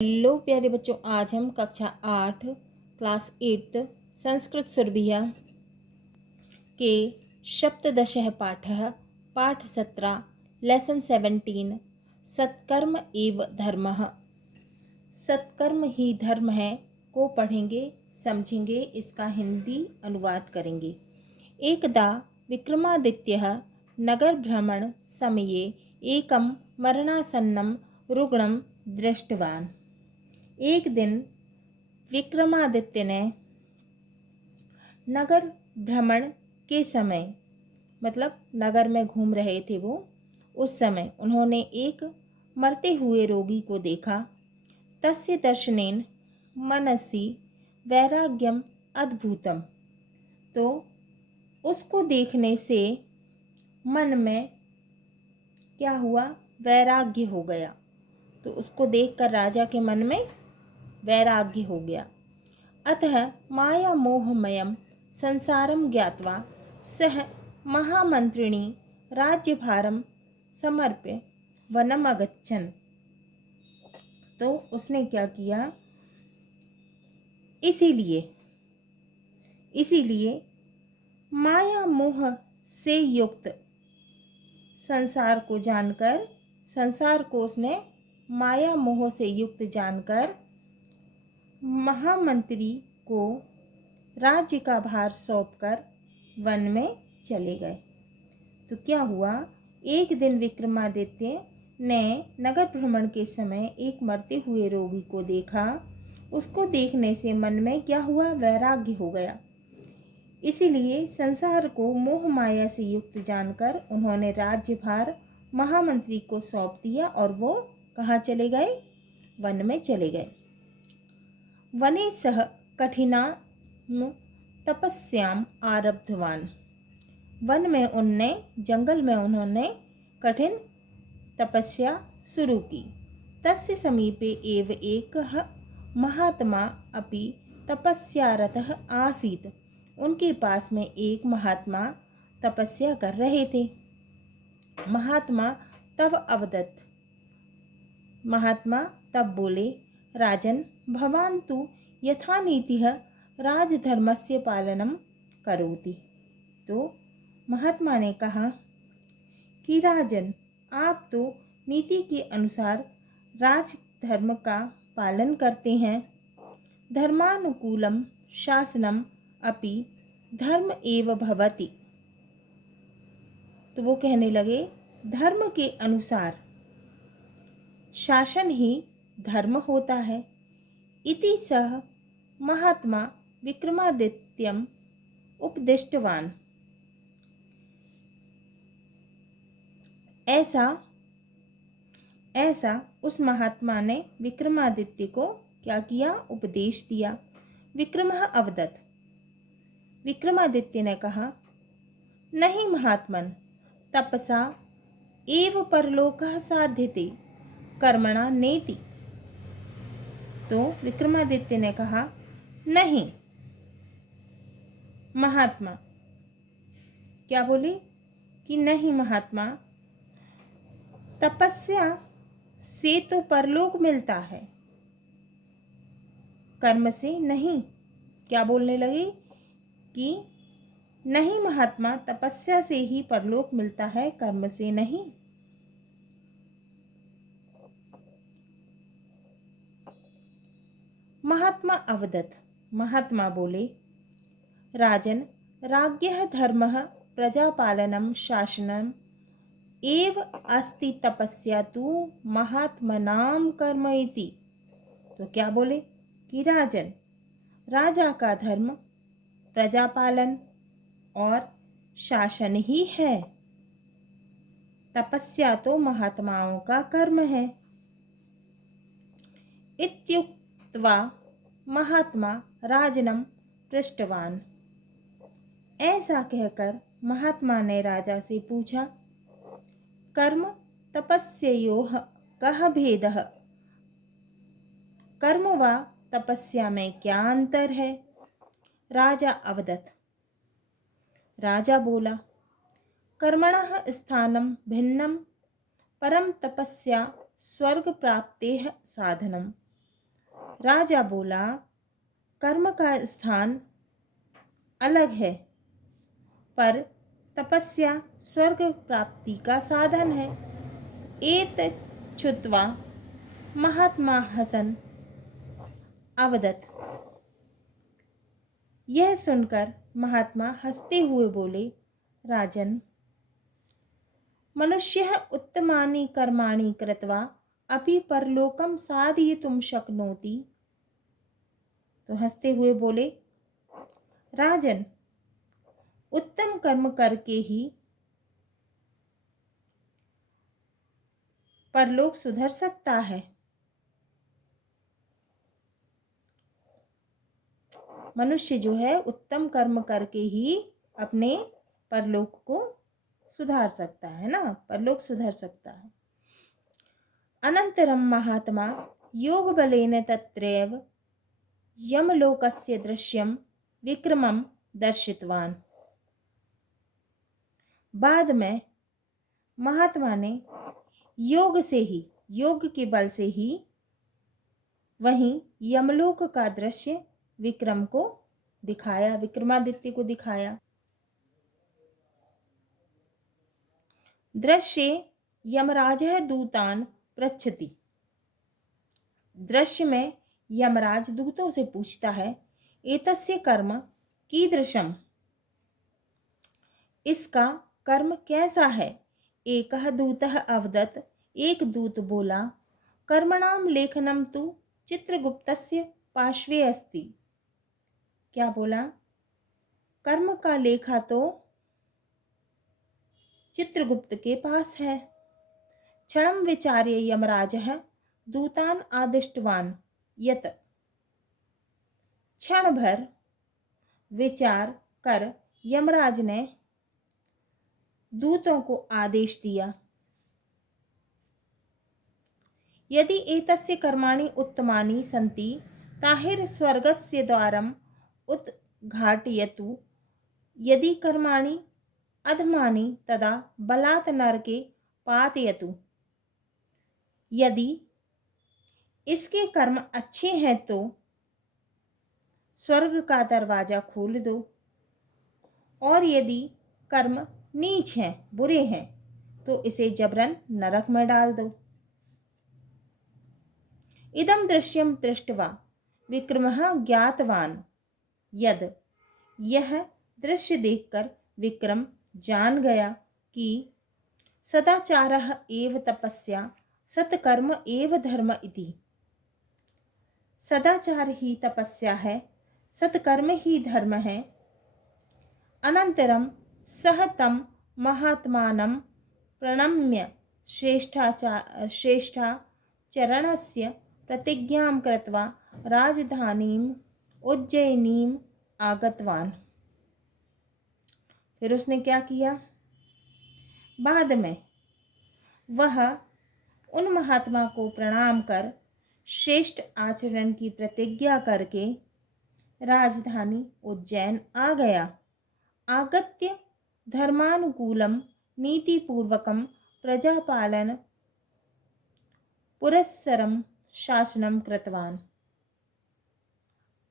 Hello प्यारे बच्चों, आज हम कक्षा 8 क्लास 8 संस्कृत सुरभिया के सप्तदशः पाठः पाठ 17 लेसन 17 सत्कर्म एव धर्मः। सत्कर्म ही धर्म है को पढ़ेंगे, समझेंगे, इसका हिंदी अनुवाद करेंगे। एकदा विक्रमादित्यः नगर भ्रमण समये एकं मरणासन्नं रुग्णं दृष्टवान्। एक दिन विक्रमादित्य ने नगर भ्रमण के समय, मतलब नगर में घूम रहे थे वो, उस समय उन्होंने एक मरते हुए रोगी को देखा। तस्य दर्शनेन मनसि वैराग्यम अद्भुतम। तो उसको देखने से मन में क्या हुआ? वैराग्य हो गया। तो उसको देखकर राजा के मन में वैराग्य हो गया। अतः माया मोहमयम संसारम ज्ञात्वा सह महामंत्रिणी राज्यभारम समर्प्य वनम अगच्छन्। तो उसने क्या किया? इसीलिए माया मोह से युक्त संसार को उसने माया मोह से युक्त जानकर महामंत्री को राज्य का भार सौंपकर वन में चले गए। तो क्या हुआ? एक दिन विक्रमादित्य ने नगर भ्रमण के समय एक मरते हुए रोगी को देखा। उसको देखने से मन में क्या हुआ? वैराग्य हो गया। इसीलिए संसार को मोह माया से युक्त जानकर उन्होंने राज्यभार महामंत्री को सौंप दिया और वो कहाँ चले गए? वन में चले गए। वने सह कठिना तपस्याम आरब्धवान। जंगल में उन्होंने कठिन तपस्या शुरू की। तस्य समीपे एव एकः महात्मा अपि तपस्यारतः आसीत्। उनके पास में एक महात्मा तपस्या कर रहे थे। महात्मा तब बोले, राजन, भवान तु यथा नीतिः राजधर्मस्य पालनं करोति। तो महात्मा ने कहा कि राजन, आप तो नीति के अनुसार राजधर्म का पालन करते हैं। धर्मानुकूलम शासनम अपि धर्म एव भवति। तो वो कहने लगे, धर्म के अनुसार शासन ही धर्म होता है। इति सह महात्मा विक्रमादित्यम उपदिष्टवान। ऐसा उस महात्मा ने विक्रमादित्य को क्या किया? उपदेश दिया। विक्रमः अवदत्। विक्रमादित्य ने कहा, नहीं महात्मन, तपसा एव परलोकः साध्यते कर्मणा नेति। तो विक्रमादित्य ने कहा, नहीं महात्मा, क्या बोले कि नहीं महात्मा, तपस्या से तो परलोक मिलता है, कर्म से नहीं। क्या बोलने लगे कि नहीं महात्मा, तपस्या से ही परलोक मिलता है, कर्म से नहीं। महात्मा अवदत्। महात्मा बोले, राजन, राज्ञः धर्मः प्रजापालनं शासनम् एव अस्ति, तपस्या तु महात्मनां कर्म इति। तो क्या बोले कि राजन, राजा का धर्म प्रजापालन और शासन ही है, तपस्या तो महात्माओं का कर्म है। इत्युक्त्वा महात्मा राजनम पृष्टवान। ऐसा कहकर महात्मा ने राजा से पूछा, कर्म तपस्ययोः कः भेदः? कर्म व तपस्या में क्या अंतर है? राजा अवदत्। राजा बोला, कर्मणः स्थानं भिन्नं, परम तपस्या स्वर्ग प्राप्तेः साधनम। राजा बोला, कर्म का स्थान अलग है, पर तपस्या स्वर्ग प्राप्ति का साधन है। एत छुत्वा महात्मा हसन अवदत। यह सुनकर महात्मा हंसते हुए बोले, राजन, मनुष्यः उत्तमानि कर्माणि कृत्वा अपि परलोकम साधयितुं शक्नोति। तो हंसते हुए बोले, राजन, उत्तम कर्म करके ही परलोक सुधर सकता है। मनुष्य जो है उत्तम कर्म करके ही अपने परलोक को सुधार सकता है ना, परलोक सुधर सकता है। अनंतरम महात्मा योग बलेन तत्रैव यमलोकस्य दृश्यम विक्रमम दर्शितवान। बाद में महात्मा ने योग से ही, योग के बल से ही वहीं यमलोक का दृश्य विक्रम को दिखाया, विक्रमादित्य को दिखाया। दृश्य यमराजः दूतान पृच्छति। दृश्य में यमराज दूतों से पूछता है, एतस्य कर्म कीदृशम, इसका कर्म कैसा है। एकः दूतः अवदत्। एक दूत बोला, कर्मणाम लेखनम तु चित्रगुप्तस्य पार्श्वे अस्ति। क्या बोला, कर्म का लेखा तो चित्रगुप्त के पास है। क्षणं विचार्य यमराजः दूतान आदिष्टवान यत। क्षण भर विचार कर यमराज ने दूतों को आदेश दिया, यदि एतस्य कर्माणि उत्तमानि सन्ति ताहिर स्वर्गस्य द्वारम् उद्घाटयतु, यदि कर्माणि अधमानि तदा बलात् नरके पातयतु। यदि इसके कर्म अच्छे हैं तो स्वर्ग का दरवाजा खोल दो, और यदि कर्म नीच हैं, बुरे हैं, तो इसे जबरन नरक में डाल दो। इदं दृश्यं दृष्ट्वा विक्रमः ज्ञातवान यद। यह दृश्य देखकर विक्रम जान गया कि सदाचारः एव तपस्या सत्कर्म एव धर्म इति। सदाचार ही तपस्या है, सत्कर्म ही धर्म है। अनंतरम सह तं महात्मानं प्रणम्य श्रेष्ठाचरणस्य प्रतिज्ञां कृत्वा राजधानीम् उज्जयिनीम् आगतवान। फिर उसने क्या किया, बाद में वह उन महात्मा को प्रणाम कर श्रेष्ठ आचरण की प्रतिज्ञा करके राजधानी उज्जैन आ गया। आगत्य धर्मानुकूलम नीतिपूर्वकम प्रजापालन पुरस्सरम शासनम कृतवान।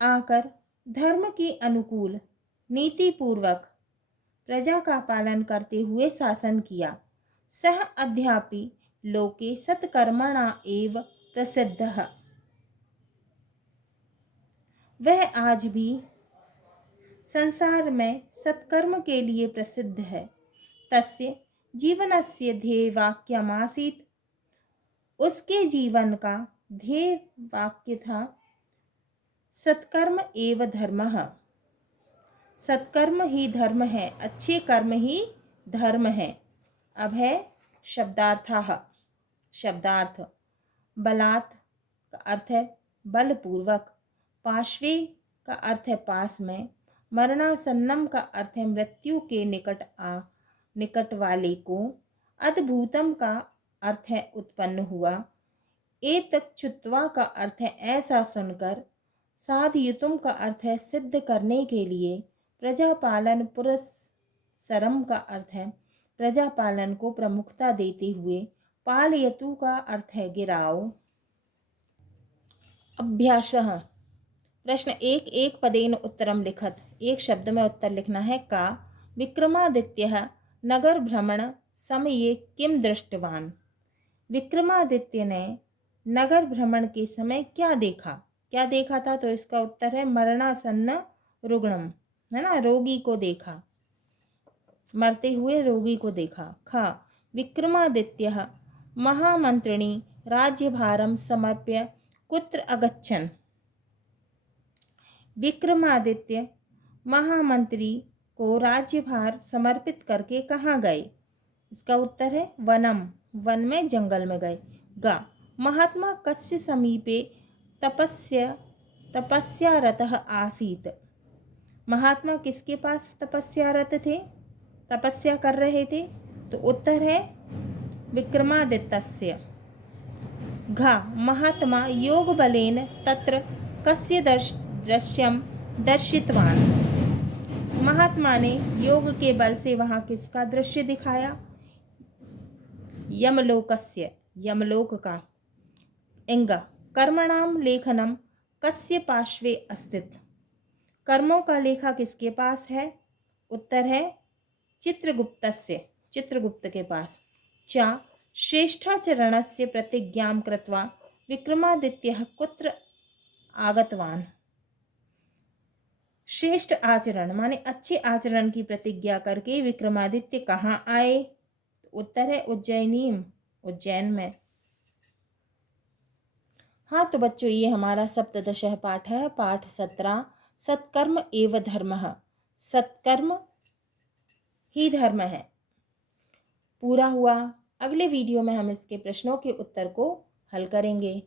आकर धर्म के अनुकूल नीति पूर्वक प्रजा का पालन करते हुए शासन किया। सह अद्यापि लोके सत्कर्मणा एव प्रसिद्धः। वह आज भी संसार में सत्कर्म के लिए प्रसिद्ध है। तस्य जीवनस्य ध्येय वाक्यमासीत्। उसके जीवन का ध्येय वाक्य था, सत्कर्म एव धर्मः। सत्कर्म ही धर्म है, अच्छे कर्म ही धर्म है। अब है शब्दार्थः। शब्दार्थ, बलात् का अर्थ है बलपूर्वक, पार्श्वे का अर्थ है पास में, मरणासन्नम का अर्थ है मृत्यु के निकट वाले को, अद्भुतम का अर्थ है उत्पन्न हुआ, एतच्छुत्वा का अर्थ है ऐसा सुनकर, साधयुतुम का अर्थ है सिद्ध करने के लिए, प्रजापालन पुरस्सरम का अर्थ है प्रजापालन को प्रमुखता देते हुए, पालयतु का अर्थ है गिराओ। अभ्यासः। प्रश्न एक पदेन उत्तरम लिखत। एक शब्द में उत्तर लिखना है। का विक्रमादित्यः नगर भ्रमण समये किम दृष्टवान। विक्रमादित्य ने नगर भ्रमण के समय क्या देखा। क्या देखा था, तो इसका उत्तर है मरणासन्न रुग्णम, है ना, रोगी को देखा, मरते हुए रोगी को देखा। खा विक्रमादित्यः महामंत्रिणी राज्यभारम समर्प्य कुत्र अगच्छन्। विक्रमादित्य महामंत्री को राज्यभार समर्पित करके कहाँ गए। इसका उत्तर है वनम, वन में, जंगल में गए। गा महात्मा कस्य समीपे तपस्यारतः आसीत। महात्मा किसके पास तपस्यारत थे, तपस्या कर रहे थे, तो उत्तर है विक्रमादित्यस्य। घा महात्मा योग बलेन तत्र कस्य दृश्यम दर्शितवान। महात्मा ने योग के बल से वहां किसका दृश्य दिखाया। यमलोकस्य, यमलोक का। इंगा कर्मणाम लेखनम कस्य पार्श्वे अस्तित। कर्मों का लेखा किसके पास है, उत्तर है चित्रगुप्तस्य, चित्रगुप्त के पास। चा श्रेष्ठाचरणस्य प्रतिज्ञां कृत्वा विक्रमादित्यः कुत्र आगतवान। श्रेष्ठ आचरण माने अच्छे आचरण की प्रतिज्ञा करके विक्रमादित्य कहाँ आए, उत्तर है उज्जैनीम, उज्जैन में। हाँ तो बच्चों, ये हमारा सप्तदशः पाठ है, पाठ 17 सत्कर्म एव धर्मः। सत्कर्म ही धर्म है, पूरा हुआ। अगले वीडियो में हम इसके प्रश्नों के उत्तर को हल करेंगे।